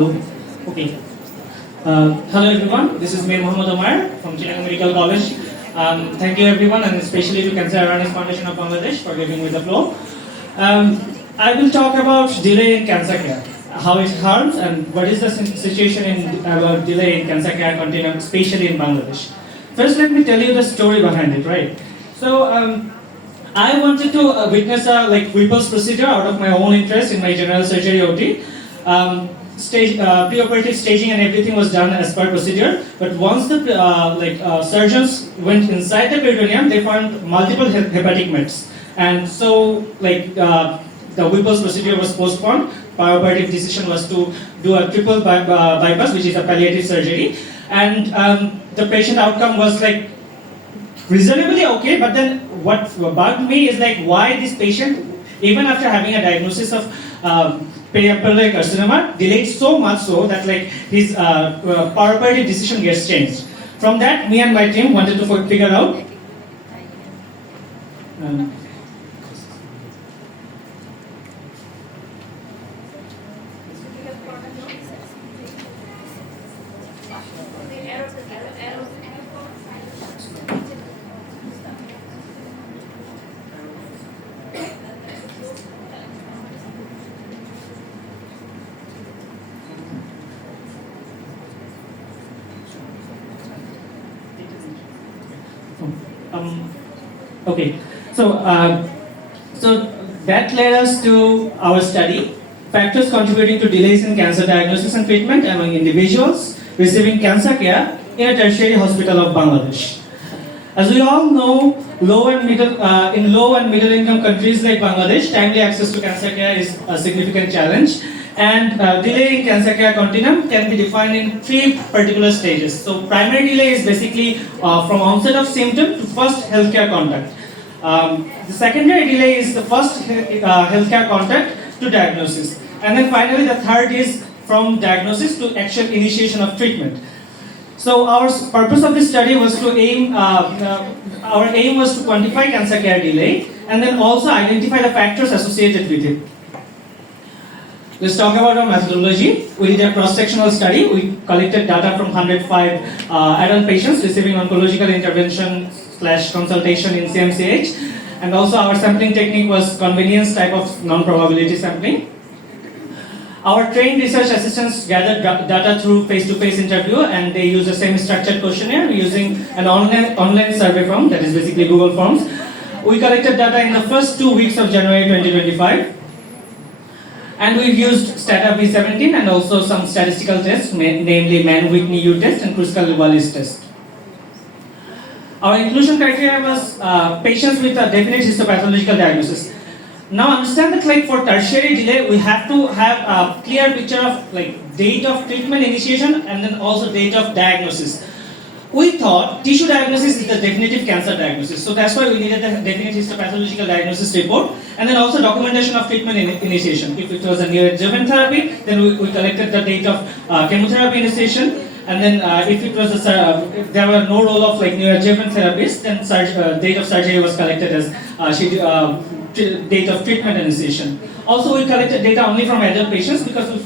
Okay. Hello everyone. This is Mir Mohammed Omayer from Chittagong Medical College. Thank you everyone, and especially to Cancer Awareness Foundation of Bangladesh for giving me the floor. I will talk about delay in cancer care, how it harms, and what is the situation in about delay in cancer care continuum, especially in Bangladesh. First, let me tell you the story behind it. Right. So. I wanted to witness a Whipple's procedure out of my own interest in my general surgery OT. Preoperative staging and everything was done as per procedure. But once the surgeons went inside the peritoneum, they found multiple hepatic mets, and so the Whipple's procedure was postponed. Preoperative decision was to do a triple bypass, which is a palliative surgery, and the patient outcome was reasonably okay, but then what bugged me is why this patient, even after having a diagnosis of periapulmonary carcinoma, delayed so much so that his preoperative decision gets changed. From that, me and my team wanted to figure out. Okay, so that led us to our study, factors contributing to delays in cancer diagnosis and treatment among individuals receiving cancer care in a tertiary hospital of Bangladesh. As we all know, in low and middle income countries like Bangladesh, timely access to cancer care is a significant challenge. And delay in cancer care continuum can be defined in three particular stages. So primary delay is basically from onset of symptom to first healthcare contact. The secondary delay is the first healthcare contact to diagnosis. And then finally the third is from diagnosis to actual initiation of treatment. So our purpose of this study was to our aim was to quantify cancer care delay and then also identify the factors associated with it. Let's talk about our methodology. We did a cross-sectional study. We collected data from 105 adult patients receiving oncological intervention / consultation in CMCH. And also our sampling technique was convenience type of non-probability sampling. Our trained research assistants gathered data through face-to-face interview, and they used a semi-structured questionnaire using an online survey form, that is basically Google Forms. We collected data in the first 2 weeks of January 2025. And we've used Stata V17 and also some statistical tests, namely Mann-Whitney U test and Kruskal-Wallis test. Our inclusion criteria was patients with a definite histopathological diagnosis. Now understand that for tertiary delay, we have to have a clear picture of date of treatment initiation and then also date of diagnosis. We thought tissue diagnosis is the definitive cancer diagnosis. So that's why we needed the definite histopathological diagnosis report and then also documentation of treatment initiation. If it was a neoadjuvant therapy, then we collected the date of chemotherapy initiation. And then if it was if there were no role of neoadjuvant therapies, then date of surgery was collected as date of treatment initiation. Also, we collected data only from adult patients because we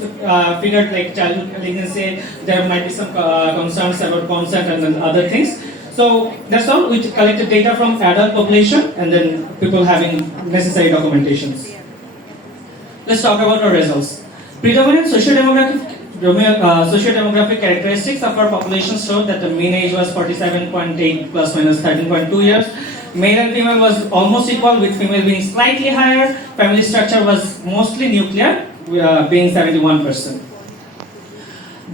figured childhood malignancy, there might be some concerns about consent and then other things. So that's all. We collected data from adult population and then people having necessary documentations. Let's talk about our results. Predominant socio-demographic characteristics of our population showed that the mean age was 47.8 plus minus 13.2 years. Male and female was almost equal, with female being slightly higher. Family structure was mostly nuclear, being 71%.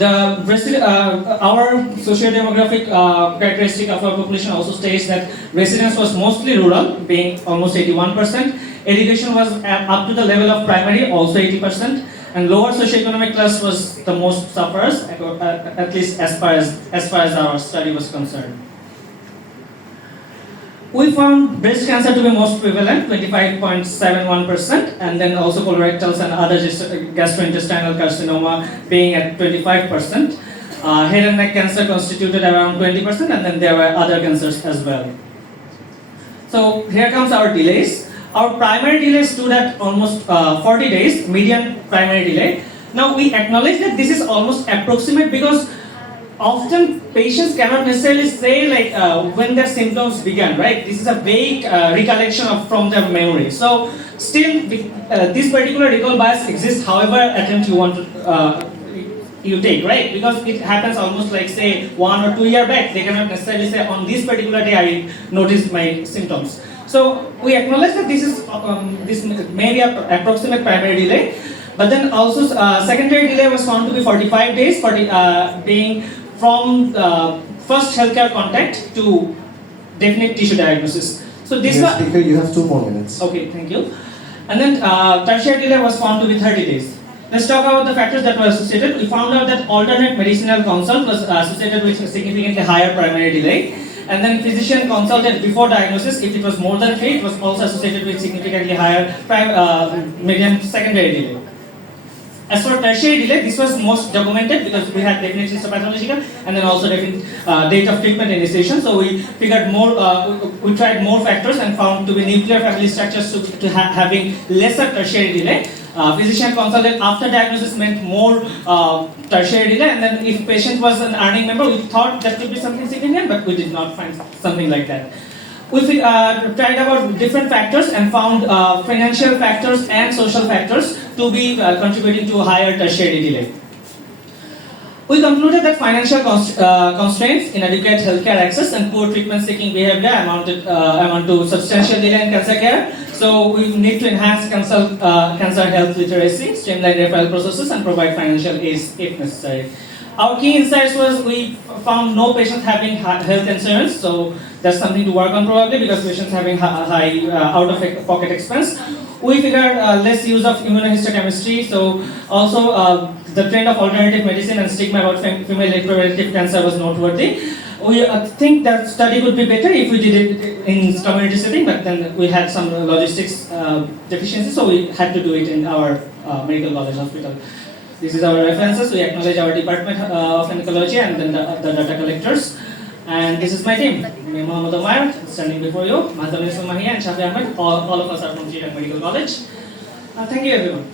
Our socio-demographic characteristic of our population also states that residence was mostly rural, being almost 81%. Education was up to the level of primary, also 80%. And lower socioeconomic class was the most sufferers, at least as far as our study was concerned. We found breast cancer to be most prevalent, 25.71%, and then also colorectal and other gastrointestinal carcinoma being at 25%. Head and neck cancer constituted around 20%, and then there were other cancers as well. So here comes our delays. Our primary delay stood at almost 40 days, median primary delay. Now we acknowledge that this is almost approximate because often patients cannot necessarily say like when their symptoms began, right? This is a vague recollection from their memory. So still, this particular recall bias exists. However, attempt you want to you take, right? Because it happens almost like say 1 or 2 years back. They cannot necessarily say on this particular day I noticed my symptoms. So we acknowledge that this may be an approximate primary delay. But then also secondary delay was found to be 45 days, being from first healthcare contact to definite tissue diagnosis. So this Yes, speaker, you have 2 more minutes. Okay, thank you. And then tertiary delay was found to be 30 days. Let's talk about the factors that were associated. We found out that alternate medicinal consult was associated with significantly higher primary delay. And then physician consulted before diagnosis, if it was more than 3, it was also associated with significantly higher median secondary delay. As for tertiary delay, this was most documented because we had definite histopathological and then also definite date of treatment initiation. So we figured more, we tried more factors and found to be nuclear family structures to having lesser tertiary delay. Physician consulted after diagnosis meant more tertiary delay, and then if patient was an earning member, we thought that could be something significant, but we did not find something like that. We tried about different factors and found financial factors and social factors to be contributing to a higher tertiary delay. We concluded that financial constraints, inadequate healthcare access, and poor treatment-seeking behavior amount to substantial delay in cancer care. So we need to enhance cancer health literacy, streamline referral processes, and provide financial aid if necessary. Our key insights was we found no patients having health insurance, so that's something to work on probably because patients having high out-of-pocket expense. We figured less use of immunohistochemistry, so also the trend of alternative medicine and stigma about female reproductive cancer was noteworthy. We think that study would be better if we did it in community setting, but then we had some logistics deficiencies, so we had to do it in our medical college hospital. This is our references. We acknowledge our department of gynecology and then the data collectors. And this is my team. Me, Muhammad Omayer, standing before you. Mazamil Sumahi and Shafi Ahmed. All of us are from Chittagong Medical College. Thank you, everyone.